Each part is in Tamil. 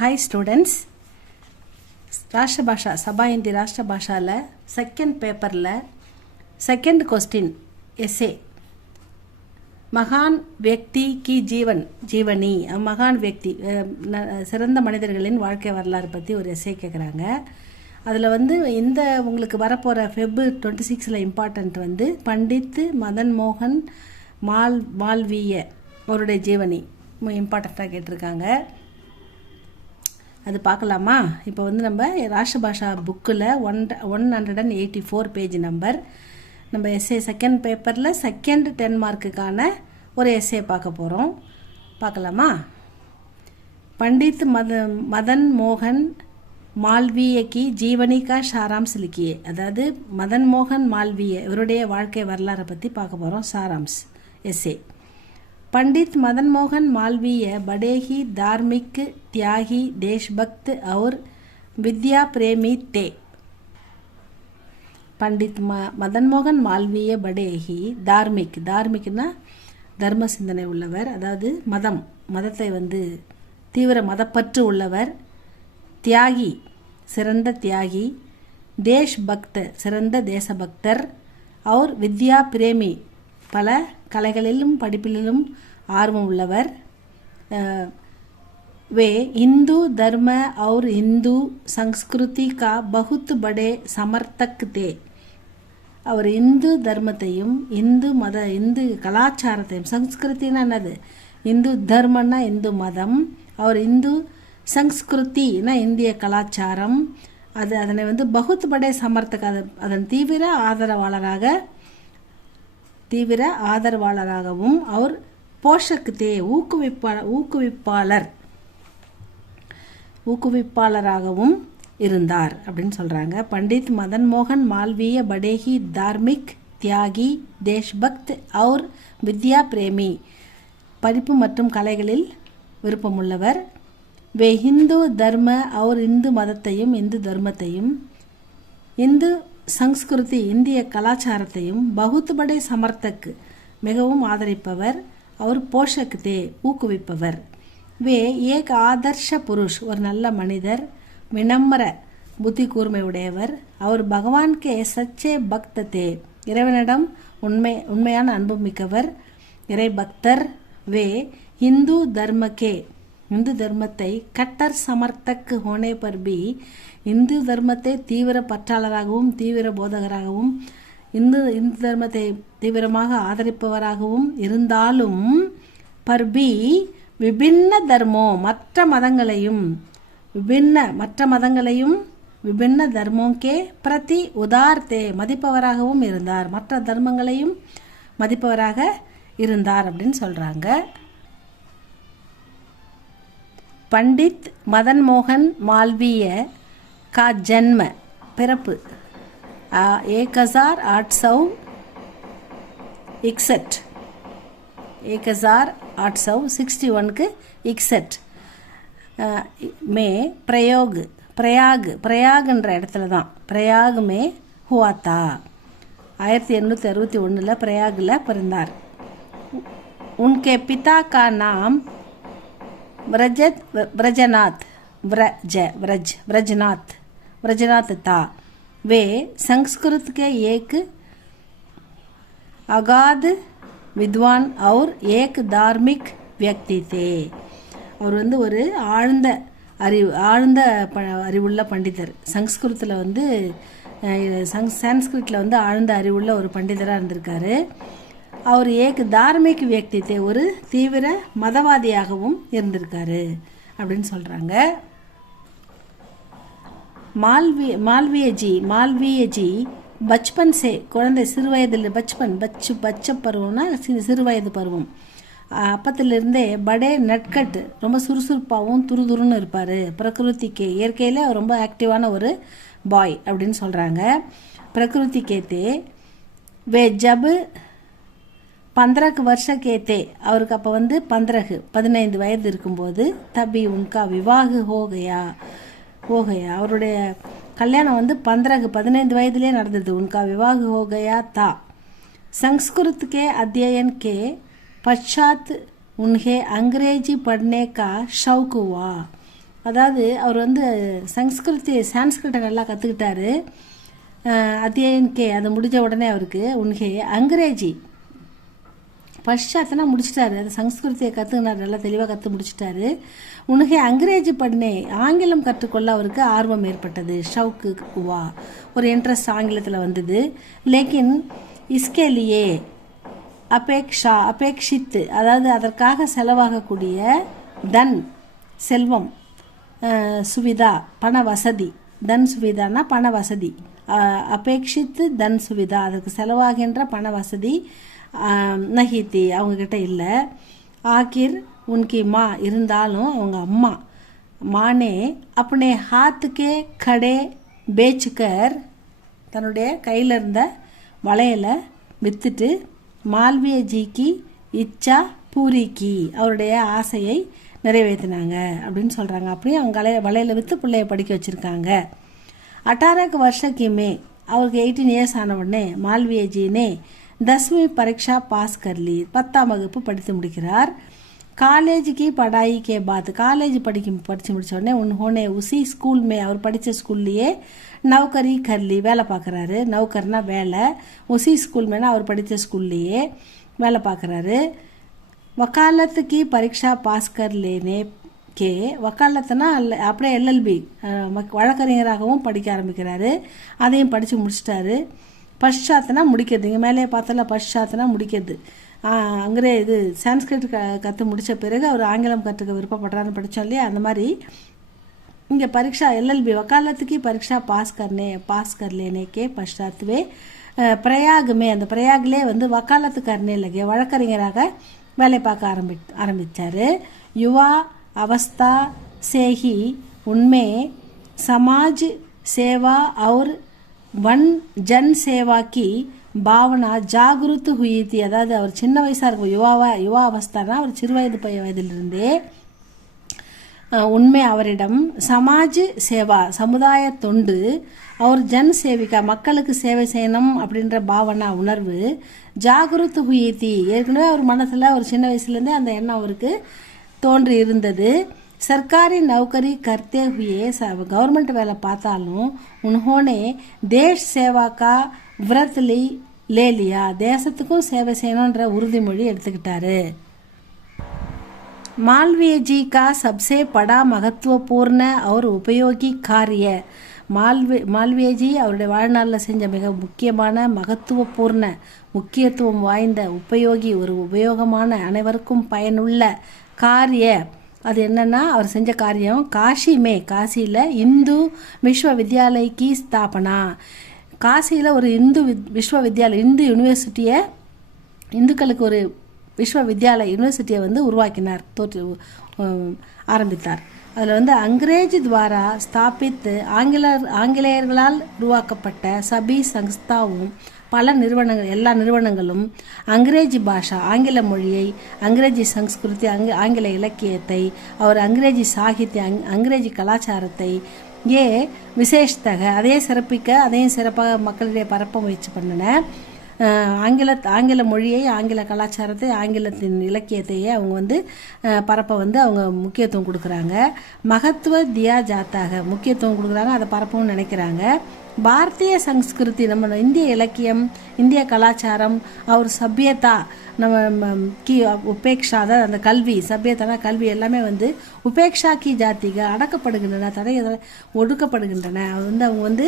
Hi students, ராஷ்டிர பாஷா சபா இந்தி ராஷ்டிர பாஷாவில் செகண்ட் பேப்பரில் செகண்ட் கொஸ்டின் எஸ்ஏ மகான் व्यक्ति की ஜீவனி மகான் व्यक्ति சிறந்த மனிதர்களின் வாழ்க்கை வரலாறு பற்றி ஒரு எஸ்ஏ கேட்குறாங்க. அதில் இந்த உங்களுக்கு வரப்போகிற Feb 26 இம்பார்ட்டண்ட் பண்டித் மதன் மோகன் மால்விய அவருடைய ஜீவனி இம்பார்ட்டண்ட்டாக கேட்டிருக்காங்க. அது பார்க்கலாமா? இப்போ நம்ம ராஷ்டிர பாஷா புக்கில் 184 பேஜ் நம்பர் நம்ம எஸ்ஏ செகண்ட் பேப்பரில் செகண்ட் 10 மார்க்குக்கான ஒரு எஸ்ஏ பார்க்க போகிறோம். பார்க்கலாமா? பண்டித் மதன் மோகன் மால்விய கி ஜீவனி கா சாராம்ஸ் லிக்கியே, அதாவது மதன் மோகன் மால்விய இவருடைய வாழ்க்கை வரலாறை பற்றி பார்க்க போகிறோம். சாராம்ஸ் எஸ்ஏ. पंडित मदन मोहन मालवीय बड़े ही धार्मिक, त्यागी, देशभक्त और विद्या प्रेमी थे. पंडित मदन मोहन मालवीय बड़े ही धार्मिकना தர்ம சிந்தனை உள்ளவர், அதாவது மதத்தை தீவிர மதப்பற்று உள்ளவர். தியாகி சிறந்த தியாகி, தேஷ்பக்த சிறந்த தேசபக்தர், அவர் வித்யா பிரேமி பல கலைகளிலும் படிப்பிலும் ஆர்வம் உள்ளவர். वे हिंदू धर्म और हिंदू संस्कृति का बहुत बड़े समर्थक थे. அவர் இந்து தர்மத்தையும் இந்து கலாச்சாரத்தையும், சம்ஸ்கிருத்தினா என்னது, இந்து தர்மன்னா இந்து மதம், அவர் இந்து சம்ஸ்கிருத்தினா இந்திய கலாச்சாரம், அதனை பகுத் படே சமர்த்தக் அதன் தீவிர ஆதரவாளராகவும் அவர் போஷக்தே ஊக்குவிப்பாளராகவும் இருந்தார் அப்படின்னு சொல்கிறாங்க. பண்டித் மதன் மோகன் மால்விய படேஹி தார்மிக், தியாகி, தேஷ்பக்த் और வித்யா பிரேமி படிப்பு மற்றும் கலைகளில் விருப்பமுள்ளவர். வே ஹிந்து தர்ம और இந்து மதத்தையும் இந்து தர்மத்தையும் இந்து சம்ஸ்கிருதி இந்திய கலாச்சாரத்தையும் பகுத் படே சமர்த்தக் மிகவும் ஆதரிப்பவர். அவர் போஷக்தே ஊக்குவிப்பவர். வே ஏக் ஆதர்ஷ புருஷ் ஒரு நல்ல மனிதர், வினம்ர புத்தி கூர்மை உடையவர். அவர் பகவான் கே சச்சே பக்ததே இறைவனிடம் உண்மையான அன்பு மிக்கவர், இறை பக்தர். வே இந்து இந்து தர்மத்தை கட்டர் சமர்த்தக் ஹோனே பர் பி இந்து தர்மத்தை தீவிர பற்றாளராகவும் தீவிர போதகராகவும் இந்து தர்மத்தை தீவிரமாக ஆதரிப்பவராகவும் இருந்தாலும் பர்பி விபின்ன தர்மோ மற்ற மதங்களையும் விபின்ன தர்மோங்கே பிரதி உதார்த்தே மதிப்பவராகவும் இருந்தார். மற்ற தர்மங்களையும் மதிப்பவராக இருந்தார் அப்படின்னு சொல்கிறாங்க. पंडित मदन मोहन मालवीय का जन्म पिறப்பு 1861 में प्रयागன்ற இடத்துல தான், प्रयाग में हुआ था. 1861 प्रयागல பிறந்தார். उनके पिता का नाम व्रजनाथ था. वे संस्कृत के एक अगाध विद्वान और एक धार्मिक व्यक्ति थे. அவர் ஒரு ஆழ்ந்த அறிவுள்ள பண்டிதர். சம்ஸ்கிருத்தில் சான்ஸ்கிரிட்டில் ஆழ்ந்த அறிவுள்ள ஒரு பண்டிதராக இருந்திருக்காரு. அவர் ஏக் தார்மிக் வியக்தித்தை ஒரு தீவிர மதவாதியாகவும் இருந்திருக்காரு அப்படின்னு சொல்கிறாங்க. மால்வியஜி பச்பன் சே குழந்தை சிறுவயதில் பச்ச பருவம்னா சிறுவயது பருவம் அப்பத்திலிருந்தே படே நட்கட் ரொம்ப சுறுசுறுப்பாகவும் துருதுருன்னு இருப்பார். பிரகிருதிக்கே இயற்கையில் ரொம்ப ஆக்டிவான ஒரு பாய் அப்படின்னு சொல்கிறாங்க. பிரகிருதிக்கேத்தே வே ஜபு 15 वर्ष के थे. அவருக்கு அப்போ 15 வயது இருக்கும்போது தபி உன்கா விவாக ஹோகயா அவருடைய கல்யாணம் 15 வயதிலே நடந்தது. உன்கா விவாக ஹோகயா தா. संस्कृत के अध्ययन के पश्चात उन्हें अंग्रेजी पढ़ने का शौक हुआ. அதாவது அவர் வந்து சான்ஸ்கிரிட்டை நல்லா கற்றுக்கிட்டாரு. அத்தியாயன் கே அது முடிஞ்ச உடனே அவருக்கு உன்கே அங்கிரேஜி பஷாத்னா முடிச்சிட்டாரு. அது சம்ஸ்கிருத்தியை கற்றுக்கினார், நல்லா தெளிவாக கற்று முடிச்சிட்டாரு. உனக்கு அங்கிரேஜி பண்ணே ஆங்கிலம் கற்றுக்கொள்ள அவருக்கு ஆர்வம் ஏற்பட்டது. ஷவுக்கு குவா ஒரு இன்ட்ரெஸ்ட் ஆங்கிலத்தில் வந்தது. லேக்கின் இஸ்கேலியே அபேக்ஷித்து அதாவது அதற்காக செலவாகக்கூடிய தன் செல்வம், சுவிதா பண வசதி, தன் சுவிதானா பண வசதி, அபேக்ஷித்து தன் சுவிதா அதற்கு செலவாகின்ற பண வசதி நஹித்தி அவங்கக்கிட்ட இல்லை. ஆக்கிர் உன்கி மா இருந்தாலும் அவங்க அம்மா மானே அப்பனே ஹாத்துக்கே கடே பேச்சுக்கர் தன்னுடைய கையில் இருந்த வளையலை விற்றுட்டு மால்விய ஜிக்கு இச்சா பூரிக்கி அவருடைய ஆசையை நிறைவேற்றினாங்க அப்படின்னு சொல்கிறாங்க. அப்படியே அவங்க வளையலை விற்று பிள்ளைய படிக்க வச்சுருக்காங்க. 18 வருஷக்குமே அவருக்கு 18 இயர்ஸ் ஆன உடனே மால்விய ஜினே 10वीं परीक्षा पास कर ली. 10ஆம் வகுப்பு படித்து முடிக்கிறார். காலேஜ் की पढ़ाई के बाद காலேஜ் படித்து முடிச்ச உடனே उन्होंने उसी स्कूल में அவர் படித்த ஸ்கூல்லையே நௌக்கரி கர்லி வேலை பார்க்குறாரு. நௌக்கர்னா வேலை. உசி ஸ்கூல் மேனா அவர் படித்த ஸ்கூல்லையே வேலை பார்க்குறாரு. வக்காலத்து की परीक्षा पास कर लेने के வக்காலத்துனா அப்படியே எல்எல்பி வழக்கறிஞராகவும் படிக்க ஆரம்பிக்கிறாரு. அதையும் படித்து முடிச்சிட்டாரு. பஷாத்னா முடிக்கிறது. இங்கே மேலே பார்த்தல பஷாத்னா முடிக்கிறது. அங்கே இது சான்ஸ்கிரிட் கற்று முடித்த பிறகு அவர் ஆங்கிலம் கற்றுக்க விருப்பப்படுறாருன்னு படித்தோம் இல்லையா, அந்த மாதிரி இங்கே பரீட்சா எல்எல்பி வக்காலத்துக்கு பரீட்சா பாஸ் கர்லேனேக்கே பஷாத்துவே பிரயாகுமே அந்த பிரயாகிலே வந்து வக்காலத்து கர்னே லகே வழக்கறிஞராக வேலை பார்க்க ஆரம்பித்தார். யுவா அவஸ்தா சேஹி உண்மே சமாஜ் சேவா और वन जन सेवा की பாவனா ஜாகிருத்து ஹுயித்தி அதாவது அவர் சின்ன வயசாக இருக்கும் யுவா அவஸ்தானா அவர் சிறு வயதிலிருந்தே உண்மை அவரிடம் சமாஜ் சேவா சமுதாய தொண்டு அவர் ஜன் சேவிகா மக்களுக்கு சேவை செய்யணும் அப்படின்ற பாவனா உணர்வு ஜாகிருத்து ஹுயித்தி ஏற்கனவே அவர் மனசில் ஒரு சின்ன வயசுலேருந்தே அந்த எண்ணம் அவருக்கு தோன்றி இருந்தது. सरकारी नौकरी करते हुए गवर्नमेंट வேலை பார்த்தாலும் उन्होंने देश सेवा का व्रत ले लिया தேசத்துக்கும் சேவை செய்யணுன்ற உறுதிமொழி எடுத்துக்கிட்டாரு. मालवीय जी का सबसे बड़ा महत्वपूर्ण और उपयोगी कार्य மால்வியஜி அவருடைய வாழ்நாளில் செஞ்ச மிக முக்கியமான மகத்துவபூர்ண முக்கியத்துவம் வாய்ந்த ஒரு உபயோகமான அனைவருக்கும் பயனுள்ள காரிய அது என்னன்னா அவர் செஞ்ச காரியம் காசியில் இந்து விஸ்வவித்யாலய்க்கு ஸ்தாபனா காசியில் ஒரு இந்து விஸ்வவித்யாலய் இந்து யூனிவர்சிட்டியை இந்துக்களுக்கு ஒரு யூனிவர்சிட்டியை வந்து உருவாக்கினார் ஆரம்பித்தார். அதில் வந்து அங்கிரேஜி துவாரா ஸ்தாபித்து ஆங்கிலேயர்களால் உருவாக்கப்பட்ட சபி சங்ஸ்தாவும் பல எல்லா நிறுவனங்களும் அங்கிரேஜி பாஷா ஆங்கில மொழியை அங்கிரேஜி சம்ஸ்கிருதி ஆங்கில இலக்கியத்தை அவர் அங்கிரேஜி சாகித்ய அங்கிரேஜி கலாச்சாரத்தை விசேஷத்தக அதையும் சிறப்பாக மக்களிடையே பரப்ப முயற்சி பண்ணின ஆங்கில மொழியை ஆங்கில கலாச்சாரத்தை ஆங்கிலத்தின் இலக்கியத்தையே அவங்க வந்து பரப்ப வந்து அவங்க முக்கியத்துவம் கொடுக்குறாங்க. மகத்துவ தியா ஜாத்தாக முக்கியத்துவம் கொடுக்குறாங்க, அதை பரப்பவும் நினைக்கிறாங்க. பாரதிய சம்ஸ்கிருதி நம்ம இந்திய இலக்கியம் இந்திய கலாச்சாரம் அவர் சபியதா நம்ம கி உபேக்ஷா அதாவது அந்த கல்வி சபியத்தான கல்வி எல்லாமே வந்து உபேக்ஷா கி ஜாத்திக அடக்கப்படுகின்றன ஒடுக்கப்படுகின்றன. அது வந்து அவங்க வந்து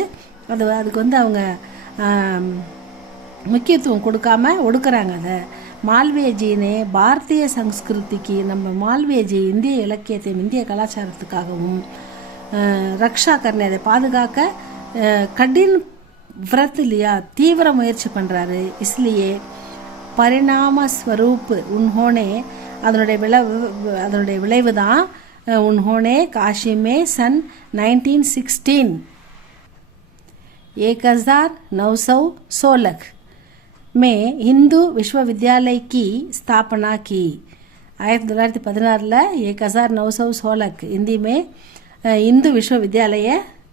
அதுக்கு வந்து அவங்க முக்கியத்துவம் கொடுக்காம ஒடுக்குறாங்க. அதை மால்வியஜினே பாரதிய சம்ஸ்கிருதிக்கு நம்ம மால்வியஜி இந்திய இலக்கியத்தையும் இந்திய கலாச்சாரத்துக்காகவும் ரக்ஷா கர்னே அதை பாதுகாக்க கடின் விரத் லியா தீவிர முயற்சி பண்ணுறாரு. இஸ்லியே பரிணாம ஸ்வரூப் உன்ஹோனே அதனுடைய விளைவு தான் உன்ஹோனே காஷிமே சன் 1916 1916 में हिंदू विश्वविद्यालय की स्थापना की. 1916 1916 हिंदी में हिंदू विश्वविद्यालय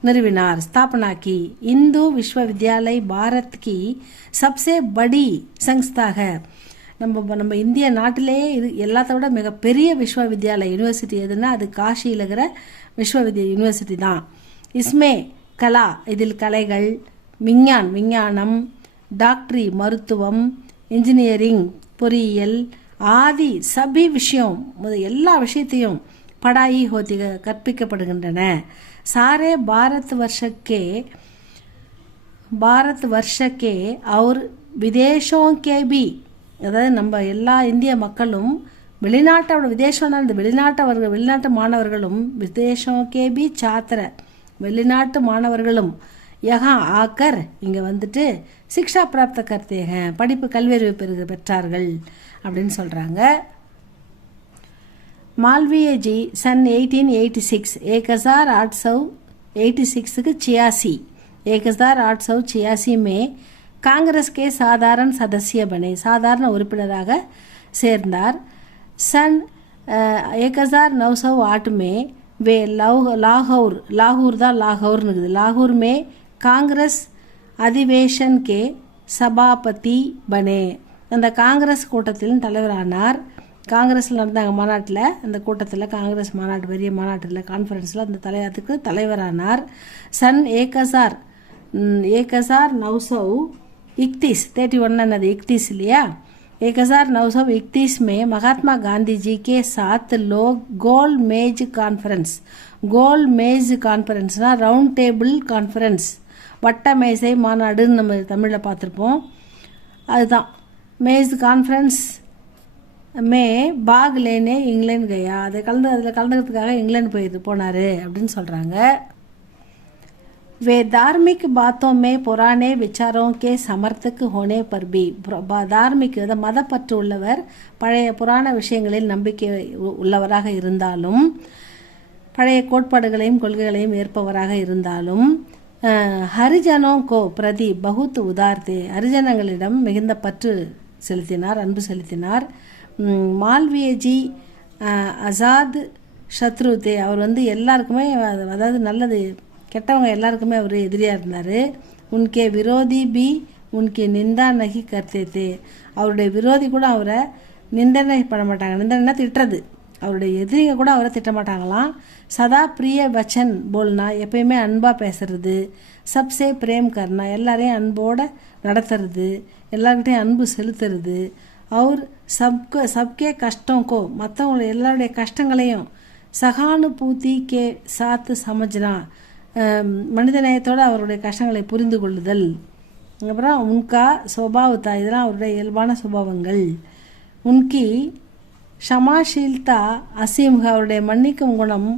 निर्विनार स्थापना की. हिंदू विश्वविद्यालय भारत की सबसे बड़ी संस्था है. நம்ம இந்திய நாட்டிலேயே இது எல்லாத்த விட மிகப்பெரிய விஸ்வவித்யாலய யூனிவர்சிட்டி எதுன்னா அது காஷியில் இருக்கிற யூனிவர்சிட்டி தான். இஸ்மே கலா, இதில் கலைகள், விஞ்ஞானம், டாக்டரி மருத்துவம், இன்ஜினியரிங் பொறியியல் ஆதி சபி விஷயம் எல்லா விஷயத்தையும் படாயி ஹோதி கற்பிக்கப்படுகின்றன. சாரே பாரத் வருஷக்கே और विदेशों के भी, அதாவது நம்ம எல்லா இந்திய மக்களும் வெளிநாட்டு மாணவர்களும் விதேஷோங்கே பி சாத்திர வெளிநாட்டு மாணவர்களும் யஹா ஆக்கர் இங்கே வந்துட்டு சிக்ஷா பிராப்த கர்த்தேக படிப்பு கல்வியறிவு பெற்றார்கள் அப்படின்னு சொல்கிறாங்க. मालवीय जी सन 1886 1886 में कांग्रेस के साधारण सदस्य बने, साधारण उறுப்பினராக சேர்ந்தார். सन 1908 में वे लाहौर में कांग्रेस अधिवेशन के सभापति बने. அந்த காங்கிரஸ் கூட்டத்தின் தலைவரானார். காங்கிரஸில் நடந்தாங்க மாநாட்டில், அந்த கூட்டத்தில் காங்கிரஸ் மாநாட்டு பெரிய மாநாட்டில் கான்ஃபரன்ஸில் அந்த அதுக்கு தலைவரானார். सन 1931 என்னது 31 இல்லையா, 1931 में महात्मा गांधी जी के साथ लोग गोल मेज கான்ஃபரன்ஸ்னா ரவுண்ட் டேபிள் கான்ஃபரன்ஸ், வட்ட மேசை மாநாடுன்னு நம்ம தமிழில் பார்த்துருப்போம். அதுதான் மேஸ் கான்ஃபரன்ஸ் மே பாக் லேனே இங்கிலாந்து கயா, அதில் கலந்துக்கிறதுக்காக இங்கிலாந்து போனார் அப்படின்னு சொல்கிறாங்க. वे धार्मिक बातों में पुराने विचारों के समर्थक होने पर भी, धार्मिक மதப்பற்று உள்ளவர், பழைய புராண விஷயங்களில் நம்பிக்கை உள்ளவராக இருந்தாலும், பழைய கோட்பாடுகளையும் கொள்கைகளையும் ஏற்பவராக இருந்தாலும், ஹரிஜனோ கோ பிரதி பகுத் உதார்த்தே, ஹரிஜனங்களிடம் மிகுந்த பற்று செலுத்தினார், அன்பு செலுத்தினார். மால்வியஜி ஆசாத் சத்ருதே, அவர் எல்லாருக்குமே, அதாவது நல்லது கெட்டவங்க எல்லாருக்குமே அவர் எதிரியாக இருந்தார். உன்கே விரோதி பி உன்கே நிந்தா நகி கர்த்தே, அவருடைய விரோதி கூட அவரை நிந்தனை பண்ண மாட்டாங்க. நிந்தனைனா திட்டுறது, அவருடைய எதிரிங்க கூட அவரை திட்டமாட்டாங்களாம். சதா பிரிய வச்சன் போல்னா, எப்பயுமே அன்பாக பேசுறது. சப்சே பிரேம் கர்னா, எல்லாரையும் அன்போடு நடத்துறது, எல்லார்கிட்டையும் அன்பு செலுத்துறது. அவர் சப்கே கஷ்டம்கோ, மற்றவங்களை எல்லாருடைய கஷ்டங்களையும் சகானுபூதி கே சாத்து சமஜ்னா, மனிதநேயத்தோடு அவருடைய கஷ்டங்களை புரிந்து கொள்ளுதல். அப்புறம் உன்கா சுபாவத்தா, இதெல்லாம் அவருடைய இயல்பான சுபாவங்கள். உன்கி ஷமாஷீல்தா அசீம்ஹா, அவருடைய மன்னிக்கும் குணம்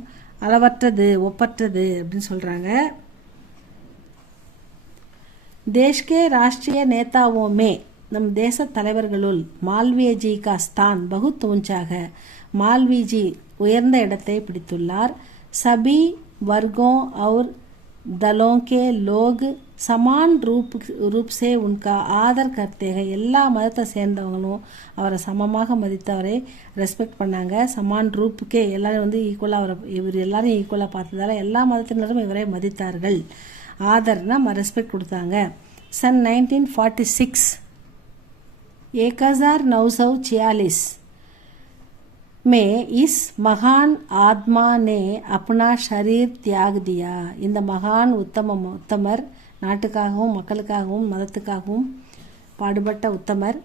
அளவற்றது, ஒப்பற்றது அப்படின்னு சொல்கிறாங்க. தேஷ்கே ராஷ்ட்ரிய நேதாவோமே, நம் தேச தலைவர்களுள் மால்வியஜி கா ஸ்தான் பகுத் ஊஞ்சாக, மால்விஜி உயர்ந்த இடத்தை பிடித்துள்ளார். சபி वर्गों और दलों के लोग समान रूप से उनका आदर करते हैं. எல்லா மதத்தை சேர்ந்தவங்களும் அவரை சமமாக மதித்து அவரை ரெஸ்பெக்ட் பண்ணாங்க. சமான் ரூப்புக்கே, எல்லாரும் ஈக்குவலாக இவர் எல்லாரும் ஈக்குவலாக பார்த்ததால எல்லா மதத்தினரும் இவரை மதித்தார்கள். ஆதர்னா ரெஸ்பெக்ட் கொடுத்தாங்க. सन 1946 1946 में इस महान आत्मा ने अपना शरीर त्याग दिया. இந்த மகான் உத்தமர், நாட்டுக்காகவும் மக்களுக்காகவும் மதத்துக்காகவும் பாடுபட்ட உத்தமர்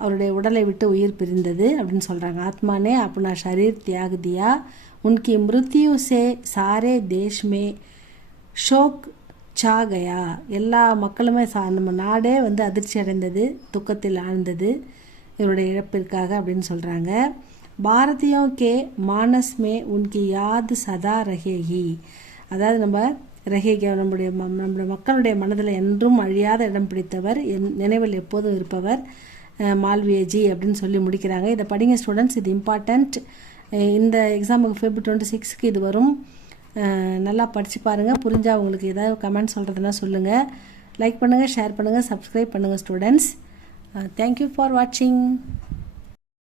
அவருடைய உடலை விட்டு உயிர் பிரிந்தது அப்படின்னு சொல்கிறாங்க. ஆத்மானே अपना शरीर त्याग दिया. उनकी मृत्यु से सारे देश में शोक छा गया. எல்லா மக்களுமே நம்ம நாடே அதிர்ச்சி அடைந்தது, துக்கத்தில் ஆழ்ந்தது இவருடைய இழப்பிற்காக அப்படின்னு சொல்கிறாங்க. பாரதியோ கே மானஸ்மே உன்கி யாத் சதா ரஹேகி, அதாவது நம்முடைய மக்களுடைய மனதில் என்றும் அழியாத இடம் பிடித்தவர், நினைவில் எப்போதும் இருப்பவர் மால்வியஜி அப்படின்னு சொல்லி முடிக்கிறாங்க. இதை படிங்க ஸ்டூடெண்ட்ஸ், இது இம்பார்ட்டண்ட். இந்த எக்ஸாமுக்கு Feb 26க்கு இது வரும். நல்லா படித்து பாருங்கள். புரிஞ்சால் உங்களுக்கு ஏதாவது கமெண்ட் சொல்கிறதுனா சொல்லுங்கள். லைக் பண்ணுங்கள், ஷேர் பண்ணுங்கள், சப்ஸ்கிரைப் பண்ணுங்கள் students. Thank you for watching.